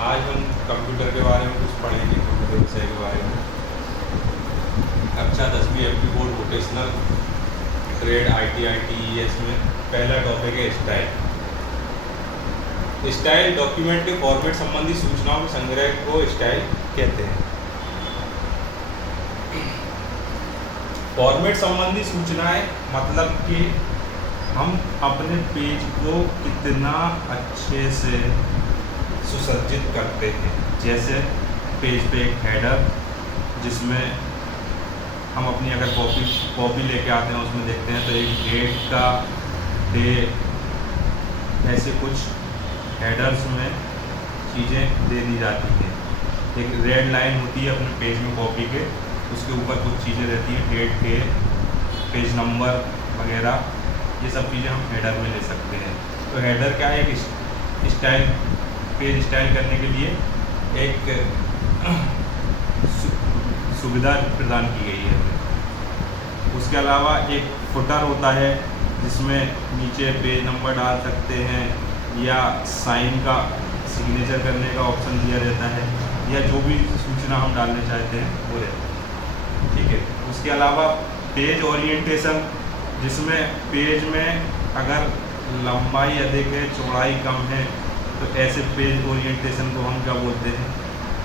आज हम कंप्यूटर के बारे में कुछ पढ़ेंगे, कंप्यूटर विषय के बारे में। कक्षा 10वीं एप्टी बोर्ड वोकेशनल ट्रेड ITITES में पहला टॉपिक है स्टाइल। स्टाइल डॉक्यूमेंट के फॉर्मेट संबंधी सूचनाओं के संग्रह को स्टाइल कहते हैं। फॉर्मेट संबंधी सूचनाएं मतलब कि हम अपने पेज को कितना अच्छे से सुसज्जित करते हैं। जैसे पेज पे एक हेडर जिसमें हम अपनी अगर कॉपी लेके आते हैं, उसमें देखते हैं तो एक डेट का डे, ऐसे कुछ हेडर्स में चीज़ें दे दी जाती हैं। एक रेड लाइन होती है अपने पेज में कॉपी के, उसके ऊपर कुछ चीज़ें रहती हैं, डेट के, पेज नंबर वगैरह, ये सब चीज़ें हम हेडर में ले सकते हैं। तो हेडर क्या है, एक स्टाइल, पेज स्टाइल करने के लिए एक सुविधा प्रदान की गई है हमें। उसके अलावा एक फुटर होता है जिसमें नीचे पेज नंबर डाल सकते हैं या साइन का सिग्नेचर करने का ऑप्शन दिया रहता है, या जो भी सूचना हम डालना चाहते हैं वो रहता है। ठीक है। उसके अलावा पेज ओरिएंटेशन, जिसमें पेज में अगर लंबाई अधिक है, चौड़ाई कम है, तो ऐसे पेज ओरिएंटेशन को हम क्या बोलते हैं,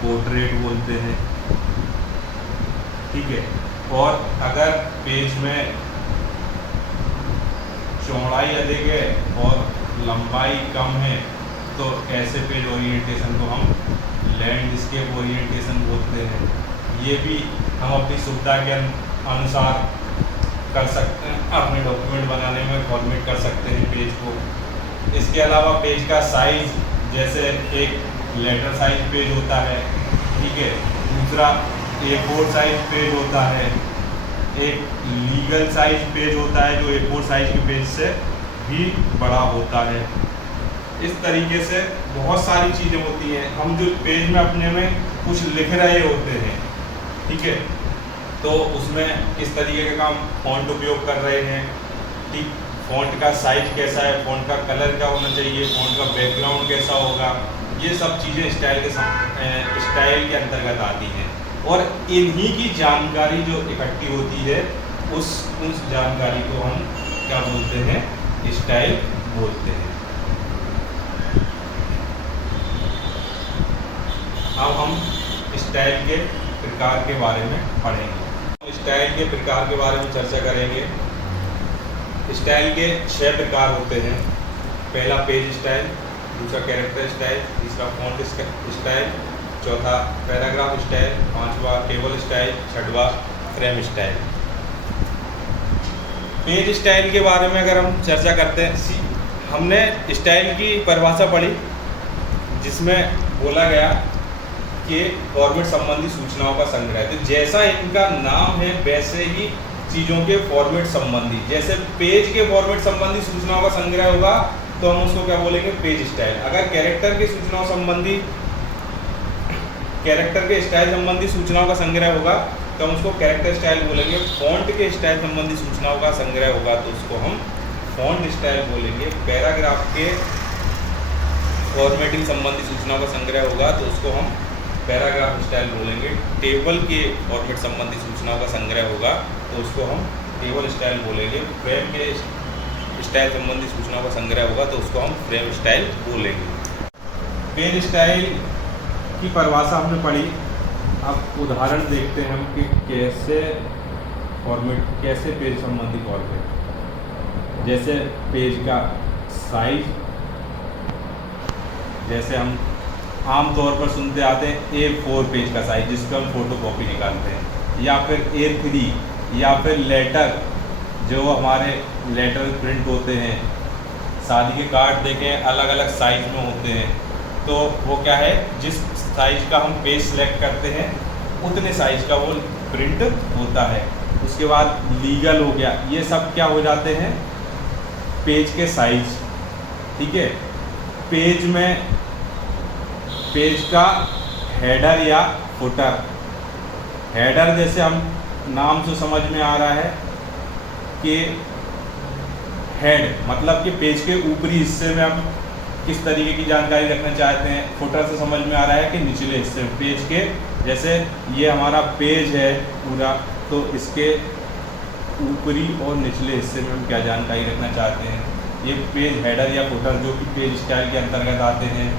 पोर्ट्रेट बोलते हैं। ठीक है। और अगर पेज में चौड़ाई अधिक है और लंबाई कम है, तो ऐसे पेज ओरिएंटेशन को हम लैंडस्केप ओरिएंटेशन बोलते हैं। ये भी हम अपनी सुविधा के अनुसार कर सकते हैं, अपने डॉक्यूमेंट बनाने में फॉर्मेट कर सकते हैं पेज को। इसके अलावा पेज का साइज, जैसे एक लेटर साइज पेज होता है, ठीक है, दूसरा A4 साइज पेज होता है, एक लीगल साइज पेज होता है जो A4 साइज के पेज से भी बड़ा होता है। इस तरीके से बहुत सारी चीज़ें होती हैं। हम जो पेज में अपने में कुछ लिख रहे होते हैं, ठीक है, तो उसमें किस तरीके का हम फॉन्ट उपयोग कर रहे हैं, ठीक, फॉन्ट का साइज कैसा है, फॉन्ट का कलर क्या होना चाहिए, फॉन्ट का बैकग्राउंड कैसा होगा, ये सब चीज़ें स्टाइल के अंतर्गत आती हैं। और इन्हीं की जानकारी जो इकट्ठी होती है, उस जानकारी को हम क्या बोलते हैं, स्टाइल बोलते हैं। अब हम स्टाइल के प्रकार के बारे में पढ़ेंगे। स्टाइल के प्रकार के बारे में चर्चा करेंगे। स्टाइल के 6 प्रकार होते हैं। पहला पेज स्टाइल, दूसरा कैरेक्टर स्टाइल, तीसरा फॉन्ट स्टाइल, चौथा पैराग्राफ स्टाइल, पांचवा टेबल स्टाइल, छठवां फ्रेम स्टाइल। पेज स्टाइल के बारे में अगर हम चर्चा करते हैं, हमने स्टाइल की परिभाषा पढ़ी जिसमें बोला गया कि फॉर्मेट संबंधी सूचनाओं का संग्रह। तो जैसा इनका नाम है वैसे ही चीज़ों के फॉर्मेट संबंधी, जैसे पेज के फॉर्मेट संबंधी सूचनाओं का संग्रह होगा तो हम उसको क्या बोलेंगे, पेज स्टाइल। अगर कैरेक्टर के सूचनाओं संबंधी, कैरेक्टर के स्टाइल संबंधी सूचनाओं का संग्रह होगा तो हम उसको कैरेक्टर स्टाइल बोलेंगे। फॉन्ट के स्टाइल संबंधी सूचनाओं का संग्रह होगा तो उसको हम फॉन्ट स्टाइल बोलेंगे। पैराग्राफ के फॉर्मेटिंग संबंधी सूचनाओं का संग्रह होगा तो उसको हम पैराग्राफ स्टाइल बोलेंगे। टेबल के फॉर्मेट संबंधी सूचनाओं का संग्रह होगा तो उसको हम टेबल स्टाइल बोलेंगे। फ्रेम के स्टाइल संबंधी सूचनाओं का संग्रह होगा तो उसको हम फ्रेम स्टाइल बोलेंगे। पेज स्टाइल की परिभाषा हमने पढ़ी। अब उदाहरण देखते हैं हम कि कैसे पेज संबंधी फॉर्मेट, जैसे पेज का साइज, जैसे हम आमतौर पर सुनते आते हैं A4 पेज का साइज जिसका हम फोटो कॉपी निकालते हैं, या फिर A3, या फिर लेटर, जो हमारे लेटर प्रिंट होते हैं, शादी के कार्ड देखें अलग अलग साइज में होते हैं, तो वो क्या है, जिस साइज का हम पेज सेलेक्ट करते हैं उतने साइज का वो प्रिंट होता है। उसके बाद लीगल हो गया, ये सब क्या हो जाते हैं, पेज के साइज। ठीक है। पेज में पेज का हेडर या फुटर, हेडर जैसे हम नाम से समझ में आ रहा है कि हेड मतलब कि पेज के ऊपरी हिस्से में हम किस तरीके की जानकारी रखना चाहते हैं। फुटर से समझ में आ रहा है कि निचले हिस्से पेज के, जैसे ये हमारा पेज है पूरा, तो इसके ऊपरी और निचले हिस्से में हम क्या जानकारी रखना चाहते हैं। ये पेज हेडर या फुटर जो कि पेज स्टाइल के अंतर्गत आते हैं,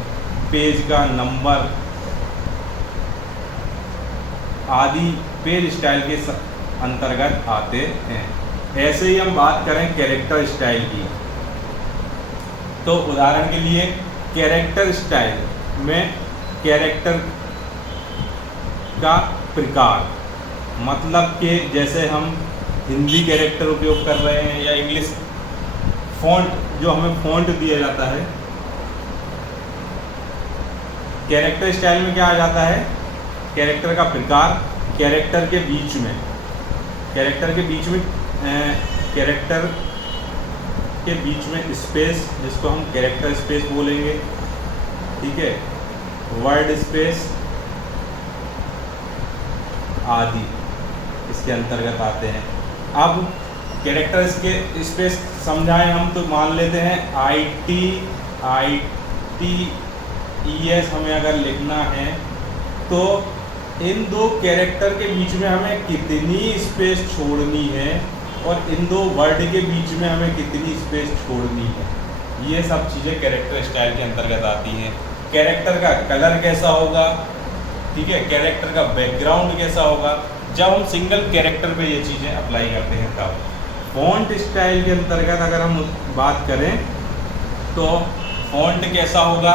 पेज का नंबर आदि पेज स्टाइल के अंतर्गत आते हैं। ऐसे ही हम बात करें कैरेक्टर स्टाइल की, तो उदाहरण के लिए कैरेक्टर स्टाइल में कैरेक्टर का प्रकार, मतलब कि जैसे हम हिंदी कैरेक्टर उपयोग कर रहे हैं या इंग्लिश फ़ॉन्ट, जो हमें फ़ॉन्ट दिया जाता है, कैरेक्टर स्टाइल में क्या आ जाता है, कैरेक्टर का प्रकार, कैरेक्टर के बीच में कैरेक्टर के बीच में स्पेस, जिसको हम कैरेक्टर स्पेस बोलेंगे, ठीक है, वर्ड स्पेस आदि इसके अंतर्गत आते हैं। अब कैरेक्टर के स्पेस समझाएं हम, तो मान लेते हैं ITES हमें अगर लिखना है तो इन दो कैरेक्टर के बीच में हमें कितनी स्पेस छोड़नी है और इन दो वर्ड के बीच में हमें कितनी स्पेस छोड़नी है, ये सब चीज़ें कैरेक्टर स्टाइल के अंतर्गत आती हैं। कैरेक्टर का कलर कैसा होगा, ठीक है, कैरेक्टर का बैकग्राउंड कैसा होगा, जब हम सिंगल कैरेक्टर पे ये चीज़ें अप्लाई करते हैं तब। फ़ॉन्ट स्टाइल के अंतर्गत अगर हम बात करें तो फ़ॉन्ट कैसा होगा,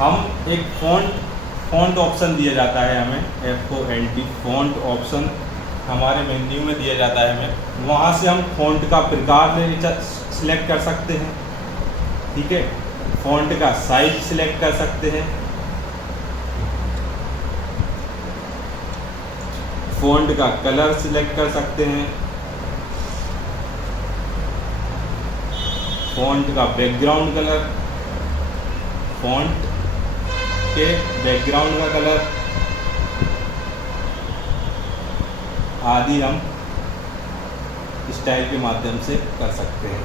हम एक फ़ॉन्ट ऑप्शन दिया जाता है हमें, FONT फ़ॉन्ट ऑप्शन हमारे मेन्यू में दिया जाता है हमें, वहाँ से हम फ़ॉन्ट का प्रकार सिलेक्ट कर सकते हैं, ठीक है, फ़ॉन्ट का साइज सिलेक्ट कर सकते हैं, फ़ॉन्ट का कलर सिलेक्ट कर सकते हैं, फ़ॉन्ट का बैकग्राउंड कलर, फ़ॉन्ट के बैकग्राउंड का कलर आदि हम स्टाइल के माध्यम से कर सकते हैं।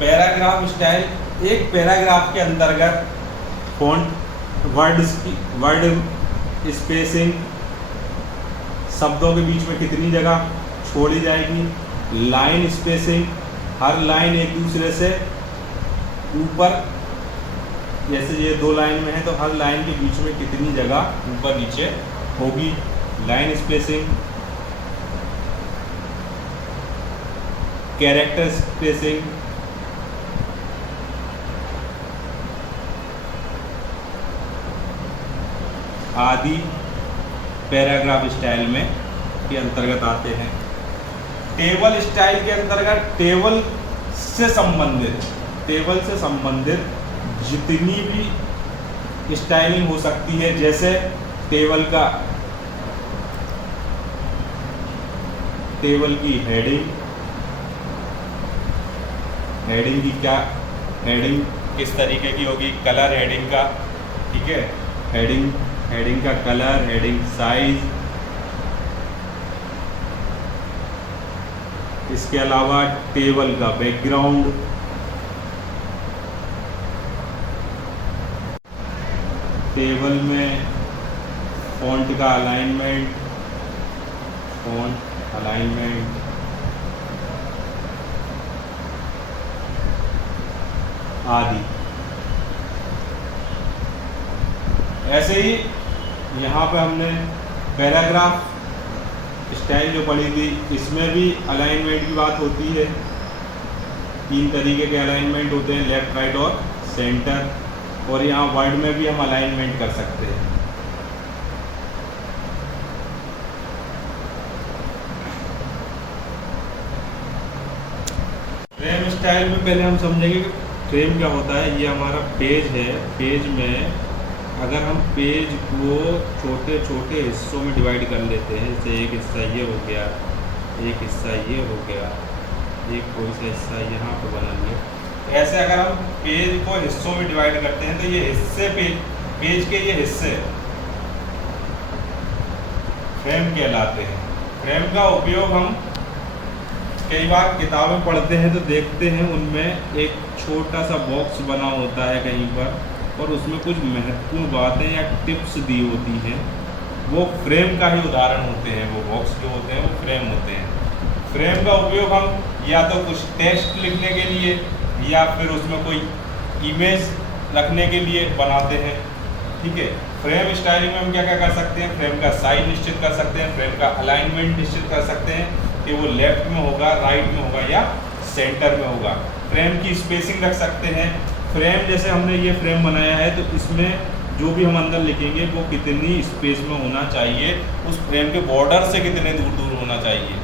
पैराग्राफ स्टाइल, एक पैराग्राफ के अंतर्गत फ़ॉन्ट वर्ड स्पेसिंग, शब्दों के बीच में कितनी जगह छोड़ी जाएगी, लाइन स्पेसिंग, हर लाइन एक दूसरे से ऊपर, जैसे ये दो लाइन में है तो हर लाइन के बीच में कितनी जगह ऊपर नीचे होगी, लाइन स्पेसिंग, कैरेक्टर स्पेसिंग, आदि पैराग्राफ स्टाइल में के अंतर्गत आते हैं। टेबल स्टाइल के अंतर्गत टेबल से संबंधित जितनी भी स्टाइलिंग हो सकती है, जैसे टेबल की हेडिंग किस तरीके की होगी, कलर हेडिंग का, ठीक है, हेडिंग का कलर, हेडिंग साइज, इसके अलावा टेबल का बैकग्राउंड, टेबल में फ़ॉन्ट का अलाइनमेंट, आदि। ऐसे ही यहाँ पे हमने पैराग्राफ स्टाइल जो पढ़ी थी, इसमें भी अलाइनमेंट की बात होती है। 3 तरीके के अलाइनमेंट होते हैं, लेफ्ट, राइट और सेंटर, और यहाँ वर्ड में भी हम अलाइनमेंट कर सकते हैं। फ्रेम स्टाइल में पहले हम समझेंगे कि फ्रेम क्या होता है। ये हमारा पेज है, पेज में अगर हम पेज को छोटे छोटे हिस्सों में डिवाइड कर लेते हैं, जैसे एक हिस्सा ये हो गया, एक हिस्सा ये हो गया, एक कोई सा हिस्सा यहाँ पर बना लिया, ऐसे अगर हम पेज को हिस्सों में डिवाइड करते हैं तो ये हिस्से पेज के ये हिस्से फ्रेम कहलाते हैं। फ्रेम का उपयोग हम कई बार किताबें पढ़ते हैं तो देखते हैं उनमें एक छोटा सा बॉक्स बना होता है कहीं पर और उसमें कुछ महत्वपूर्ण बातें या टिप्स दी होती हैं। वो फ्रेम का ही उदाहरण होते हैं। वो बॉक्स जो होते हैं वो फ्रेम होते हैं। फ्रेम का उपयोग हम या तो कुछ टेक्स्ट लिखने के लिए या फिर उसमें कोई इमेज रखने के लिए बनाते हैं। ठीक है। फ्रेम स्टाइलिंग में हम क्या क्या कर सकते हैं? फ्रेम का साइज निश्चित कर सकते हैं, फ्रेम का अलाइनमेंट निश्चित कर सकते हैं कि वो लेफ्ट में होगा, राइट में होगा या सेंटर में होगा। फ्रेम की स्पेसिंग रख सकते हैं। फ्रेम जैसे हमने ये फ्रेम बनाया है तो इसमें जो भी हम अंदर लिखेंगे वो कितनी स्पेस में होना चाहिए, उस फ्रेम के बॉर्डर से कितने दूर दूर होना चाहिए।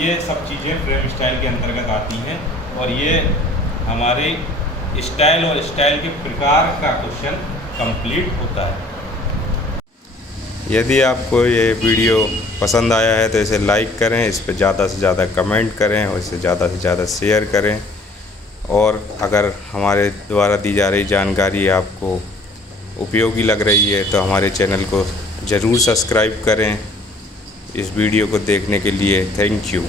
ये सब चीज़ें फ्रेम स्टाइल के अंतर्गत आती हैं और ये हमारे स्टाइल और स्टाइल के प्रकार का क्वेश्चन कंप्लीट होता है। यदि आपको ये वीडियो पसंद आया है तो इसे लाइक करें, इस पर ज़्यादा से ज़्यादा कमेंट करें और इसे ज़्यादा से ज़्यादा शेयर करें। और अगर हमारे द्वारा दी जा रही जानकारी आपको उपयोगी लग रही है तो हमारे चैनल को ज़रूर सब्सक्राइब करें। इस वीडियो को देखने के लिए थैंक यू।